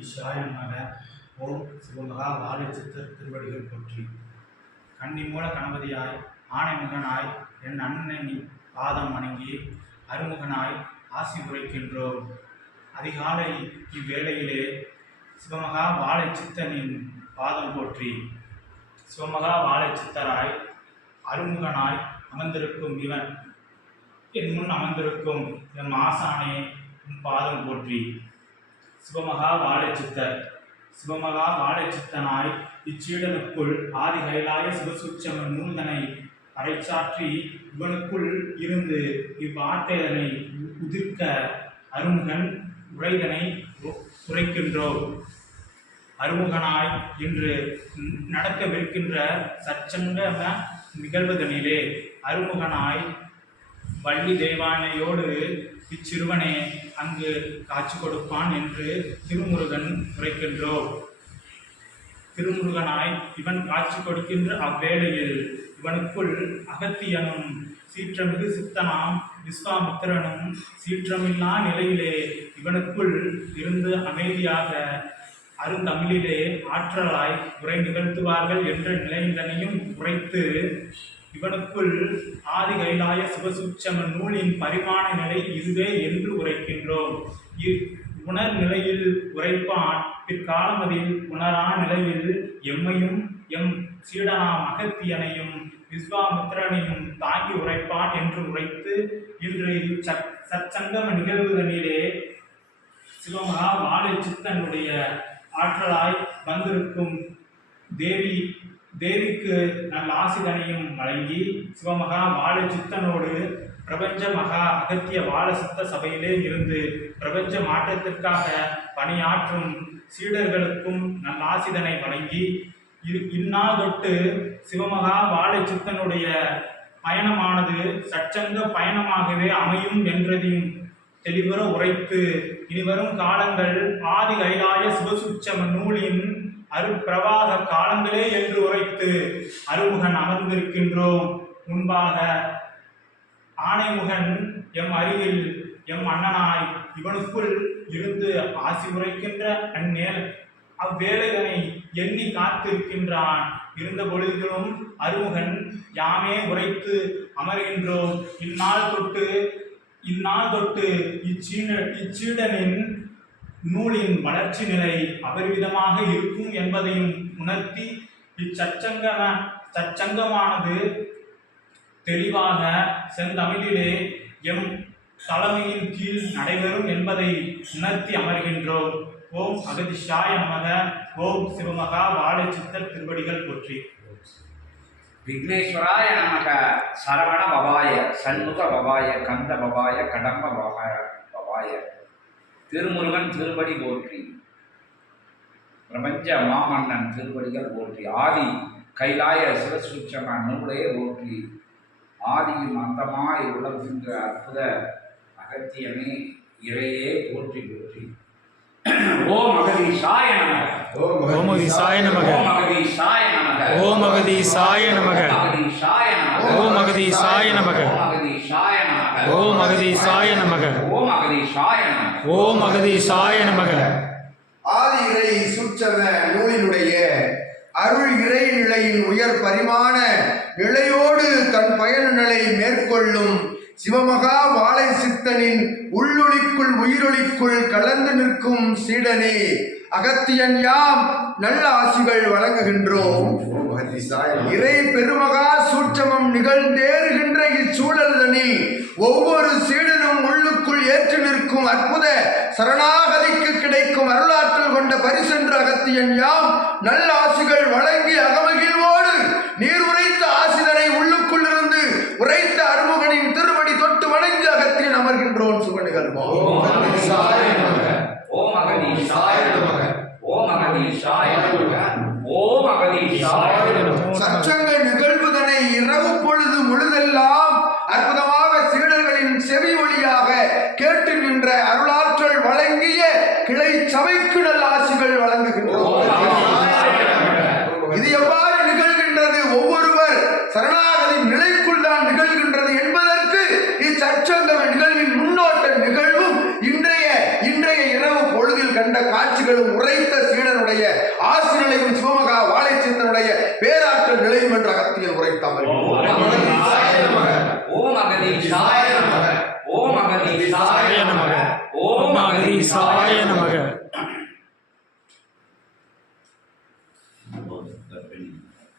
அகதீஷாய நமக. ஓம் சிவமகா வாழை சித்தர் திருவடிகள் போற்றி. கன்னி மூல கணபதியாய் ஆணைமுகனாய் என் அண்ணனின் பாதம் வணங்கி அருமுகனாய் ஆசி உரைக்கின்றோம். அதிகாலை இவ்வேளையிலே சிவமகா வாழை சித்தனின் பாதம் போற்றி. சிவமகா வாழை சித்தராய் அருமுகனாய் அமர்ந்திருக்கும் இவன் என் முன் அமர்ந்திருக்கும் என் ஆசானே உன் பாதம் போற்றி. சிவமகா வாழை சித்தர் சிவமகா வாழை சித்தனாய் இச்சீடனுக்குள் ஆதி கைலாய சிவசூட்சம நூல்தனை பறைச்சாற்றி இவனுக்குள் இருந்து இவ்வார்த்தைதனை உதிர்க்க அருமுகன் உரைதனை உரைக்கின்றோம். அருமுகனாய் இன்று நடக்கவிருக்கின்ற சச்சங்க நிகழ்வுதனிலே அருமுகனாய் வள்ளி தேவானையோடு இச்சிறுவனே அங்கு காட்சி கொடுப்பான் என்று திருமுருகன் உரைக்கின்றோம். திருமுருகனாய் இவன் காட்சி கொடுக்கின்ற அவ்வேளையில் இவனுக்குள் அகத்தியனும் சீற்றமிகு சித்தனாம் விஸ்வாமித்திரனும் சீற்றமில்லா நிலையிலே இவனுக்குள் இருந்து அமைதியாக அருந்தமிழிலே ஆற்றலாய் உரை நிகழ்த்துவார்கள் என்ற நிலையினையும் உரைத்து இவனுக்குள் ஆதி கைலாய சிவசூட்சம நூலின் பரிமாண நிலை இதுவே என்று உரைக்கின்றோம். உணர் நிலையில் உரைப்பான், பிற்காலமதில் உணரா நிலையில் எம்மையும் எம் சீடனாம் அகத்தியனையும் விஸ்வாமித்திரனையும் தாங்கி உரைப்பான் என்று உரைத்து இன்று சச்சங்கம நிகழ்வுதனிலே சிவமகா வாழை சித்தனுடைய ஆற்றலாய் வந்திருக்கும் தேவிக்கு நல்ல ஆசிதனையும் வழங்கி சிவமகா வாழை சித்தனோடு பிரபஞ்ச மகா அகத்திய வாழ சித்த சபையிலே இருந்து பிரபஞ்ச மாற்றத்திற்காக பணியாற்றும் சீடர்களுக்கும் நல்ல ஆசிதனை வழங்கி இந்நாள் தொட்டு சிவமகா வாழை சித்தனுடைய பயணமானது சச்சங்க பயணமாகவே அமையும் என்றதையும் தெளிவுற உரைத்து இனிவரும் காலங்கள் ஆதி கைலாய சிவசூட்சம நூலின் அருப்பிரவாக காலங்களே என்று உரைத்து அருமுகன் அமர்ந்திருக்கின்றோம். முன்பாக ஆணைமுகன் எம் அருகில் எம் அண்ணனாய் இவனுக்குள் இருந்து ஆசி உரைக்கின்ற அவ்வேளைதனை எண்ணி காத்திருக்கின்றான். இருந்த பொழுதிலும் அருமுகன் யாமே உரைத்து அமர்கின்றோம். இந்நாள் தொட்டு இச்சீடனின் நூலின் வளர்ச்சி நிலை அபரிவிதமாக இருக்கும் என்பதையும் உணர்த்தி இச்சச்சங்கமானது தெளிவாக செந்தமிழிலே எம் தலைமையின் கீழ் நடைபெறும் என்பதை உணர்த்தி அமர்கின்றோம். ஓம் அகதீஷாய நமக. ஓம் சிவமகா வாழை சித்தர் திருவடிகள் போற்றி. விக்னேஸ்வராய நமக. சரவண பவாய, சண்முக பவாய, கந்த பவாய, கடம்ப பவாய. திருமுருகன் திருப்படி போற்றி. பிரபஞ்ச மாமன்னன் திருப்படிகள் போற்றி. ஆதி கைலாய சிவசூட்சம நூலே போற்றி. ஆதியும் அந்தமாய் உலகுகின்ற அற்புத அகத்தியமே இறையே போற்றி போற்றி. ஓம் அகதீஷாய நமக. ஓம் அகதீஷாய நமக. ஓம் அகதீஷாய நமக. ஓம் அகதீஷாய நமக. ஓம் அகதீஷாய நமக. ஓம் அகதீஷாய நமக. ஓம் அகதீஷாய நமக. ஓம் அகதீஷாய நமக. ஓம் அகதீஷாய நமக. ஆதி இறை சூட்சம நூலினுடைய அருள் இறை நிலையின் உயர் பரிமாண நிலையோடு தன் பயண நிலை மேற்கொள்ளும் சிவமகா வாழை சித்தனின் உள்ளொளிக்குள் உயிரொளிக்குள் கலந்து நிற்கும் சீடனே அகத்தியன் யாம் நல்ல ஆசிகள் வழங்குகின்றோம். இறை பெருமகா சூட்சமம் நிகழ்ந்தேறுகின்ற இச்சூழல்தனில் ஒவ்வொரு சீடனும் உள்ளுக்குள் ஏற்று நிற்கும் அற்புத சரணாகதிக்கு கிடைக்கும் அருளாற்றல் கொண்ட பரிசென்ற அகத்தியன் யாம் நல்ல ஆசிகள் வழங்கி அகமகிழ்வோடு நீர் உரைத்த ஆசிதனை உள்ளுக்குள் இருந்து உரைத்த அருமுகனின் திருவடி தொட்டு வணங்கி அகத்தியன் அமர்கின்றோம். சுகநிகழ்வோம். ஓம் அகதீஷாய நமக. ஓம் அகதீஷாய நமக. ஓம் அகதீஷாய நமக. ஓம் அகதீஷாய நமக. சச்சங்க நிகழ்வுதனை இரவு பொழுது முழுதெல்லாம் அற்புதமாக சீடர்களின் செவி ஒளியாக கேட்டு நின்ற அருளாற்றல் வழங்கிய கிளை சபைக்கு நல்ல ஆசிகள் வழங்குகின்றோம். இது எவ்வாறு நிகழ்கின்றது? ஒவ்வொருவர் சரணாகதி நிலைக்குள் தான் நிகழ்கின்றது என்பதற்கு இச்சச்சங்க நிகழ்வின் முன்னோட்ட நிகழ்வும் இன்றைய இரவு பொழுதில் கண்ட காட்சிகளும் உரைத்த சீடனுடைய ஆசி நிலையும் சிவமகா வாழைச்சித்தனுடைய பேராற்றல் நிலையும் என்ற அகத்தியில் உரைத்தாமல் ஓம் அகதீசாய நமக. ஓம் அகதீசாய நமக. ஓம் அகதீசாய நமக.